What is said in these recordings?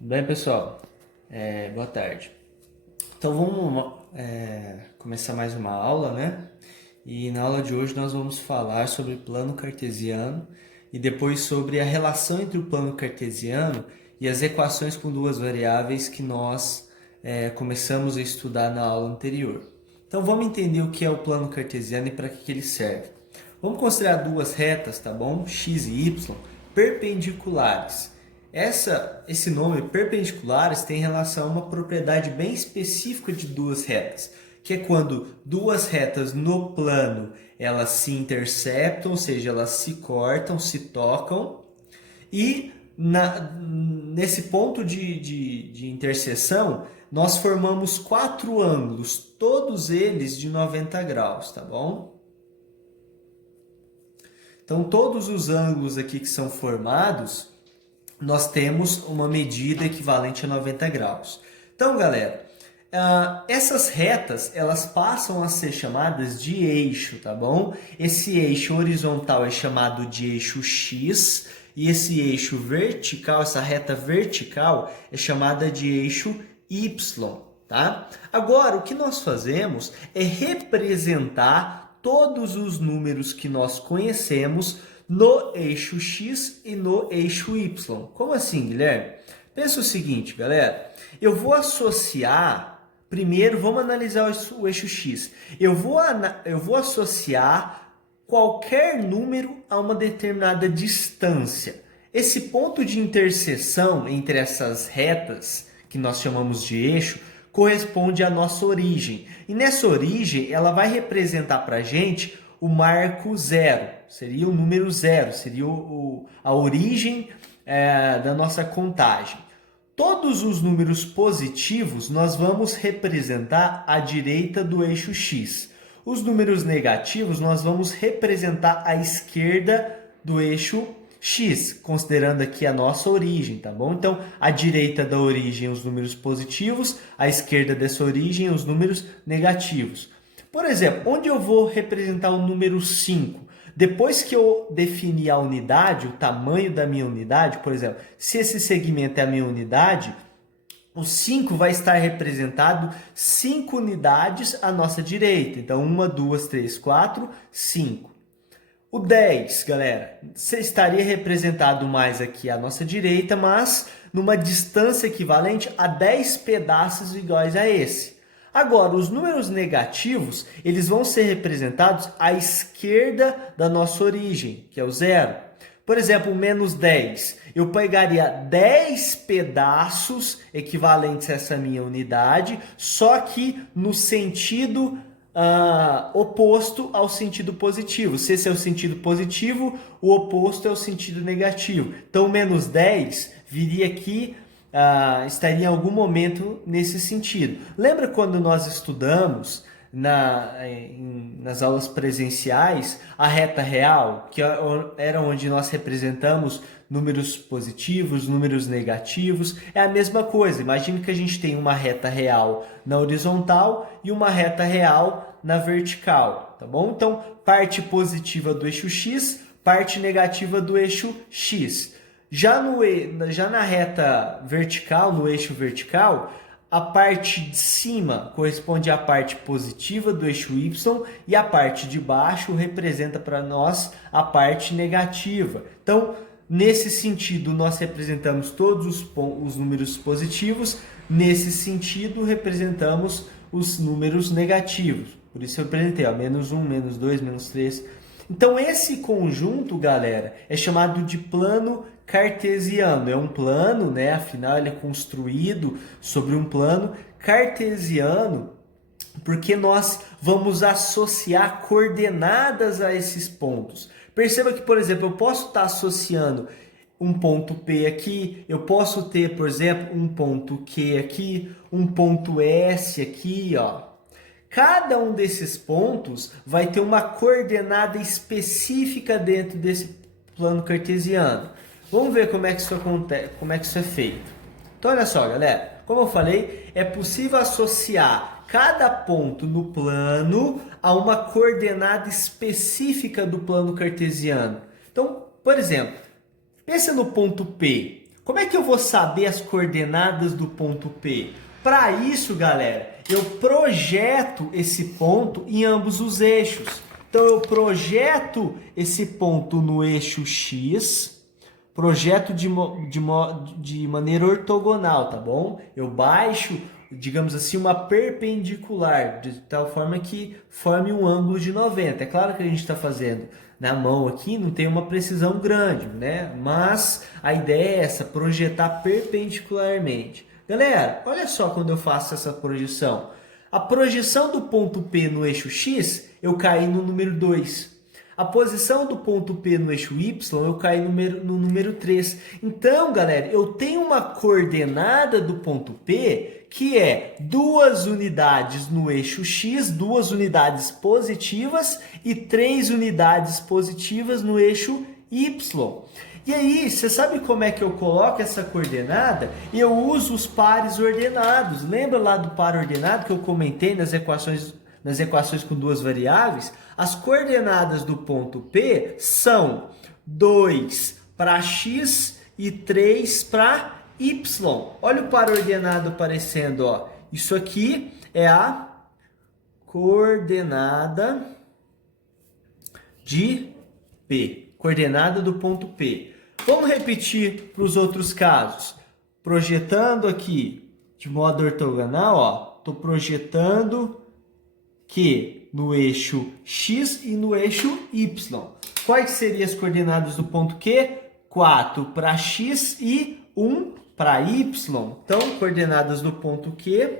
Tudo bem, pessoal? Boa tarde. Então vamos começar mais uma aula, né? E na aula de hoje nós vamos falar sobre plano cartesiano e depois sobre a relação entre o plano cartesiano e as equações com duas variáveis que nós começamos a estudar na aula anterior. Então vamos entender o que é o plano cartesiano e para que ele serve. Vamos considerar duas retas, tá bom? X e Y, perpendiculares. Esse nome perpendiculares tem relação a uma propriedade bem específica de duas retas, que é quando duas retas no plano elas se interceptam, ou seja, elas se cortam, se tocam, e nesse ponto de interseção nós formamos quatro ângulos, todos eles de 90 graus, tá bom? Então todos os ângulos aqui que são formados nós temos uma medida equivalente a 90 graus. Então, galera, essas retas, elas passam a ser chamadas de eixo, tá bom? Esse eixo horizontal é chamado de eixo X, e esse eixo vertical, essa reta vertical, é chamada de eixo Y, tá? Agora, o que nós fazemos é representar todos os números que nós conhecemos no eixo X e no eixo Y. Como assim, Guilherme? Pensa o seguinte, galera. Eu vou associar... Primeiro, vamos analisar o eixo X. Eu vou associar qualquer número a uma determinada distância. Esse ponto de interseção entre essas retas, que nós chamamos de eixo, corresponde à nossa origem. E nessa origem, ela vai representar para a gente o marco zero, seria o número zero, seria a origem da nossa contagem. Todos os números positivos nós vamos representar à direita do eixo X. Os números negativos nós vamos representar à esquerda do eixo X, considerando aqui a nossa origem, tá bom? Então, à direita da origem os números positivos, à esquerda dessa origem os números negativos. Por exemplo, onde eu vou representar o número 5? Depois que eu definir a unidade, o tamanho da minha unidade, por exemplo, se esse segmento é a minha unidade, o 5 vai estar representado 5 unidades à nossa direita. Então, 1, 2, 3, 4, 5. O 10, galera, estaria representado mais aqui à nossa direita, mas numa distância equivalente a 10 pedaços iguais a esse. Agora, os números negativos, eles vão ser representados à esquerda da nossa origem, que é o zero. Por exemplo, o menos 10. Eu pegaria 10 pedaços equivalentes a essa minha unidade, só que no sentido oposto ao sentido positivo. Se esse é o sentido positivo, o oposto é o sentido negativo. Então, o menos 10 viria aqui... estaria em algum momento nesse sentido. Lembra quando nós estudamos nas aulas presenciais a reta real, que era onde nós representamos números positivos, números negativos? É a mesma coisa. Imagine que a gente tem uma reta real na horizontal e uma reta real na vertical, tá bom? Então, parte positiva do eixo X, parte negativa do eixo X. Já na reta vertical, no eixo vertical, a parte de cima corresponde à parte positiva do eixo Y e a parte de baixo representa para nós a parte negativa. Então, nesse sentido, nós representamos todos os números positivos, nesse sentido, representamos os números negativos. Por isso eu representei, menos 1, menos 2, menos 3. Então, esse conjunto, galera, é chamado de plano cartesiano. É um plano, né? Afinal, ele é construído sobre um plano cartesiano, porque nós vamos associar coordenadas a esses pontos. Perceba que, por exemplo, eu posso estar associando um ponto P aqui, eu posso ter, por exemplo, um ponto Q aqui, um ponto S aqui, ó. Cada um desses pontos vai ter uma coordenada específica dentro desse plano cartesiano. Vamos ver como é que isso acontece, como é que isso é feito. Então, olha só, galera. Como eu falei, é possível associar cada ponto no plano a uma coordenada específica do plano cartesiano. Então, por exemplo, pensa no ponto P. Como é que eu vou saber as coordenadas do ponto P? Para isso, galera, eu projeto esse ponto em ambos os eixos. Então, eu projeto esse ponto no eixo X, projeto de maneira ortogonal, tá bom? Eu baixo, digamos assim, uma perpendicular, de tal forma que forme um ângulo de 90. É claro que a gente está fazendo na mão aqui, não tem uma precisão grande, né? Mas a ideia é essa, projetar perpendicularmente. Galera, olha só quando eu faço essa projeção. A projeção do ponto P no eixo X, eu caí no número 2. A posição do ponto P no eixo Y, eu caí no número 3. Então, galera, eu tenho uma coordenada do ponto P que é 2 unidades no eixo X, 2 unidades positivas e 3 unidades positivas no eixo Y. E aí, você sabe como é que eu coloco essa coordenada? Eu uso os pares ordenados. Lembra lá do par ordenado que eu comentei nas equações com duas variáveis? As coordenadas do ponto P são 2 para x e 3 para y. Olha o par ordenado aparecendo, ó. Isso aqui é a coordenada de P. Coordenada do ponto P. Vamos repetir para os outros casos. Projetando aqui de modo ortogonal, ó. Estou projetando que no eixo X e no eixo Y. Quais seriam as coordenadas do ponto Q? 4 para X e 1 para Y. Então, coordenadas do ponto Q,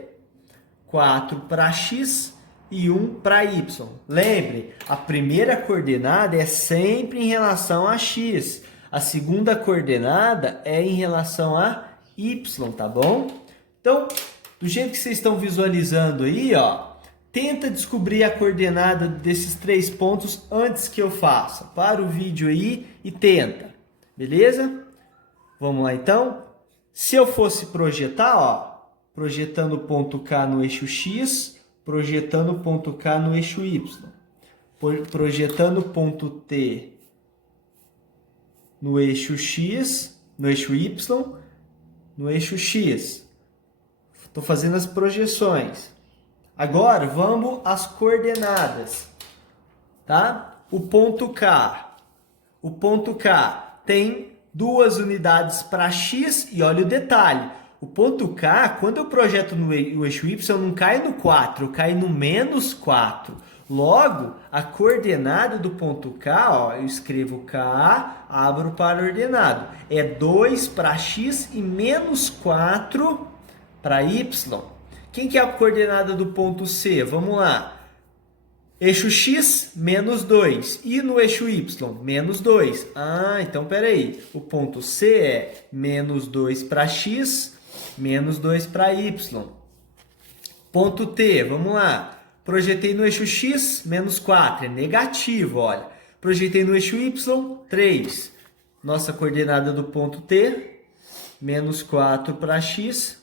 4 para X e 1 para Y. Lembre, a primeira coordenada é sempre em relação a X. A segunda coordenada é em relação a Y, tá bom? Então, do jeito que vocês estão visualizando aí, ó, tenta descobrir a coordenada desses 3 pontos antes que eu faça. Para o vídeo aí e tenta. Beleza? Vamos lá então? Se eu fosse projetar, ó, projetando o ponto K no eixo X, projetando o ponto K no eixo Y, projetando o ponto T no eixo X, no eixo Y, no eixo X. Estou fazendo as projeções. Agora, vamos às coordenadas, tá? O ponto K tem 2 unidades para X e olha o detalhe. O ponto K, quando eu projeto no eixo Y, não cai no 4, eu caio no menos 4. Logo, a coordenada do ponto K, ó, eu escrevo K, abro para ordenado. É 2 para X e menos 4 para Y. Quem que é a coordenada do ponto C? Vamos lá. Eixo X, menos 2. E no eixo Y, menos 2. Ah, então peraí. O ponto C é menos 2 para X, menos 2 para Y. Ponto T, vamos lá. Projetei no eixo X, menos 4. É negativo, olha. Projetei no eixo Y, 3. Nossa coordenada do ponto T, menos 4 para X,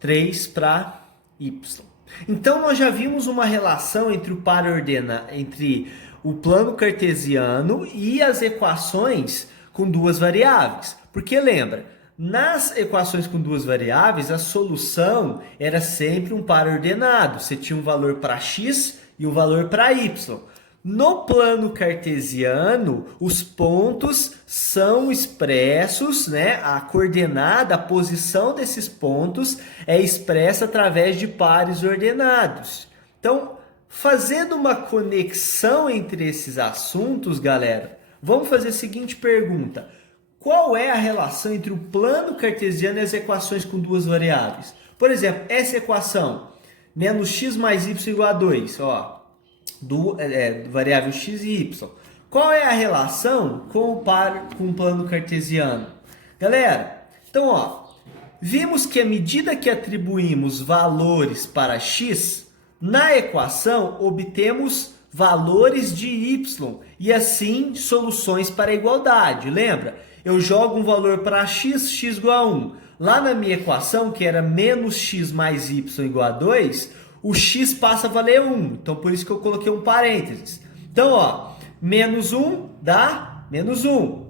3 para Y. Então, nós já vimos uma relação entre entre o plano cartesiano e as equações com duas variáveis. Porque lembra, nas equações com duas variáveis, a solução era sempre um par ordenado. Você tinha um valor para x e um valor para y. No plano cartesiano, os pontos são expressos, né? A coordenada, a posição desses pontos é expressa através de pares ordenados. Então, fazendo uma conexão entre esses assuntos, galera, vamos fazer a seguinte pergunta. Qual é a relação entre o plano cartesiano e as equações com duas variáveis? Por exemplo, essa equação, menos x mais y igual a 2, ó. Variável x e y. Qual é a relação com o plano cartesiano? Galera, então, ó, vimos que à medida que atribuímos valores para x, na equação obtemos valores de y e assim soluções para a igualdade. Lembra? Eu jogo um valor para x, x igual a 1. Lá na minha equação, que era menos x mais y igual a 2, o x passa a valer 1. Então, por isso que eu coloquei um parênteses. Então, ó, menos 1 dá menos 1.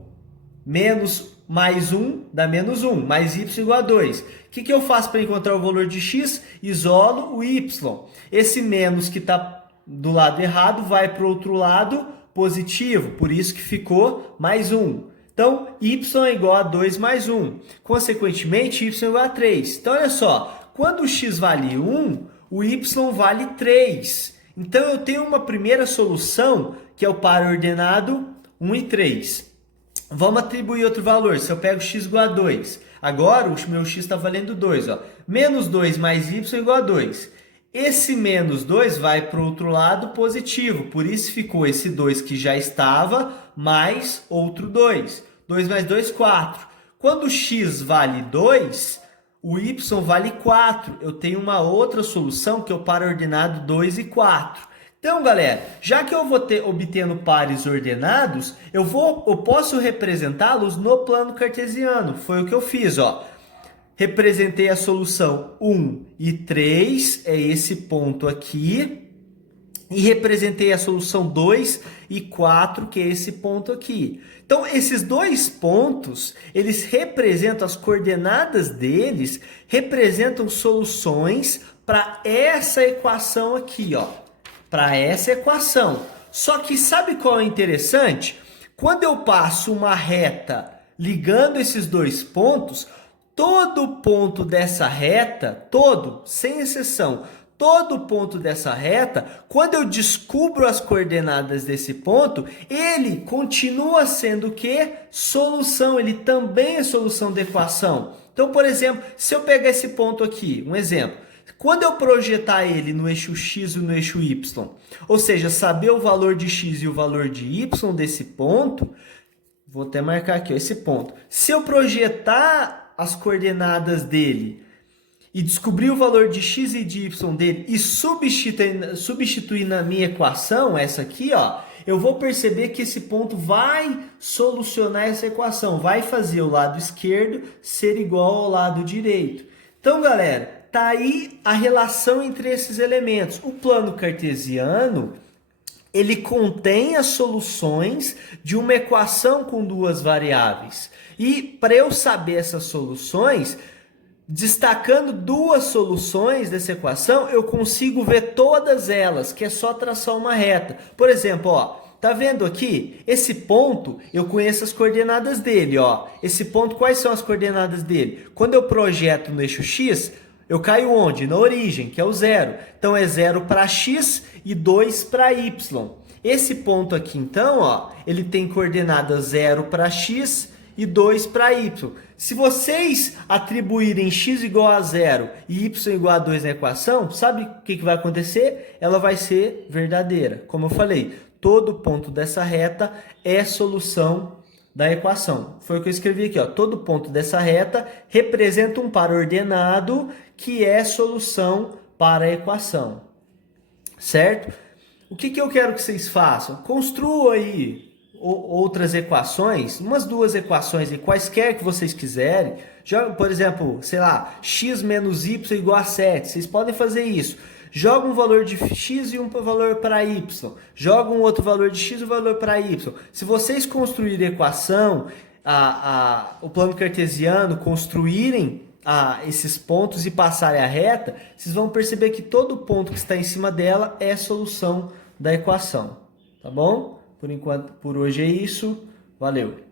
Menos mais 1 dá menos 1, mais y igual a 2. O que eu faço para encontrar o valor de x? Isolo o y. Esse menos que está do lado errado vai para o outro lado positivo, por isso que ficou mais 1. Então, y é igual a 2 mais 1. Consequentemente, y é igual a 3. Então, olha só, quando o x vale 1, o y vale 3. Então, eu tenho uma primeira solução, que é o par ordenado 1 e 3. Vamos atribuir outro valor. Se eu pego x igual a 2, agora o meu x está valendo 2. Ó. Menos 2 mais y igual a 2. Esse menos 2 vai para o outro lado positivo. Por isso ficou esse 2 que já estava, mais outro 2. 2 mais 2, 4. Quando o x vale 2, o y vale 4. Eu tenho uma outra solução que é o par ordenado 2 e 4. Então, galera, já que eu vou obtendo pares ordenados, eu posso representá-los no plano cartesiano. Foi o que eu fiz, ó. Representei a solução 1 e 3, é esse ponto aqui. E representei a solução 2 e 4, que é esse ponto aqui. Então, esses dois pontos, eles representam, as coordenadas deles, representam soluções para essa equação aqui, ó. Para essa equação. Só que sabe qual é interessante? Quando eu passo uma reta ligando esses dois pontos, todo ponto dessa reta, todo, sem exceção, todo ponto dessa reta, quando eu descubro as coordenadas desse ponto, ele continua sendo o quê? Solução, ele também é solução da equação. Então, por exemplo, se eu pegar esse ponto aqui, um exemplo, quando eu projetar ele no eixo x e no eixo y, ou seja, saber o valor de x e o valor de y desse ponto, vou até marcar aqui, ó, esse ponto. Se eu projetar as coordenadas dele e descobrir o valor de x e de y dele e substituir na minha equação, essa aqui, ó, eu vou perceber que esse ponto vai solucionar essa equação, vai fazer o lado esquerdo ser igual ao lado direito. Então, galera, tá aí a relação entre esses elementos. O plano cartesiano, ele contém as soluções de uma equação com duas variáveis. E para eu saber essas soluções, destacando duas soluções dessa equação, eu consigo ver todas elas, que é só traçar uma reta. Por exemplo, ó, tá vendo aqui? Esse ponto, eu conheço as coordenadas dele, ó. Esse ponto, quais são as coordenadas dele? Quando eu projeto no eixo x, eu caio onde? Na origem, que é o 0. Então, é 0 para x e 2 para y. Esse ponto aqui, então, ó, ele tem coordenadas 0 para x e 2 para y. Se vocês atribuírem x igual a 0 e y igual a 2 na equação, sabe o que vai acontecer? Ela vai ser verdadeira. Como eu falei, todo ponto dessa reta é solução da equação. Foi o que eu escrevi aqui, ó. Todo ponto dessa reta representa um par ordenado que é solução para a equação. Certo? O que eu quero que vocês façam? Construam aí outras equações, umas duas equações, e quaisquer que vocês quiserem. Joga, por exemplo, sei lá, x menos y igual a 7. Vocês podem fazer isso. Joga um valor de x e um valor para y. Joga um outro valor de x e um valor para y. Se vocês construírem a equação, o plano cartesiano, construírem esses pontos e passarem a reta, vocês vão perceber que todo ponto que está em cima dela é solução da equação. Tá bom? Por enquanto, por hoje é isso. Valeu!